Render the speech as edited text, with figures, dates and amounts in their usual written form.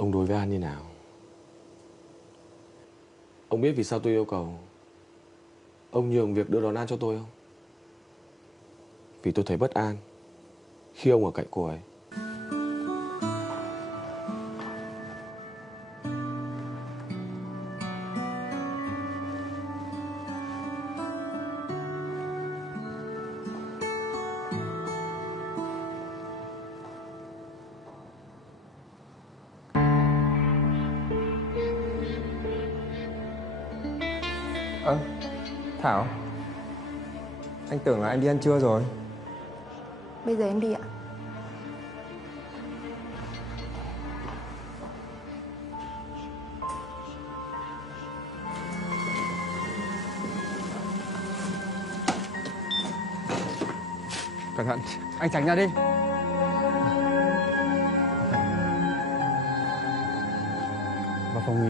Ông đối với An như nào? Ông biết vì sao tôi yêu cầu ông nhường việc đưa đón An cho tôi không? Vì tôi thấy bất an khi ông ở cạnh cô ấy. Ơ, Thảo. Anh tưởng là anh đi ăn trưa rồi. Bây giờ em đi ạ. Cẩn thận, anh tránh ra đi. Vào phòng nghỉ.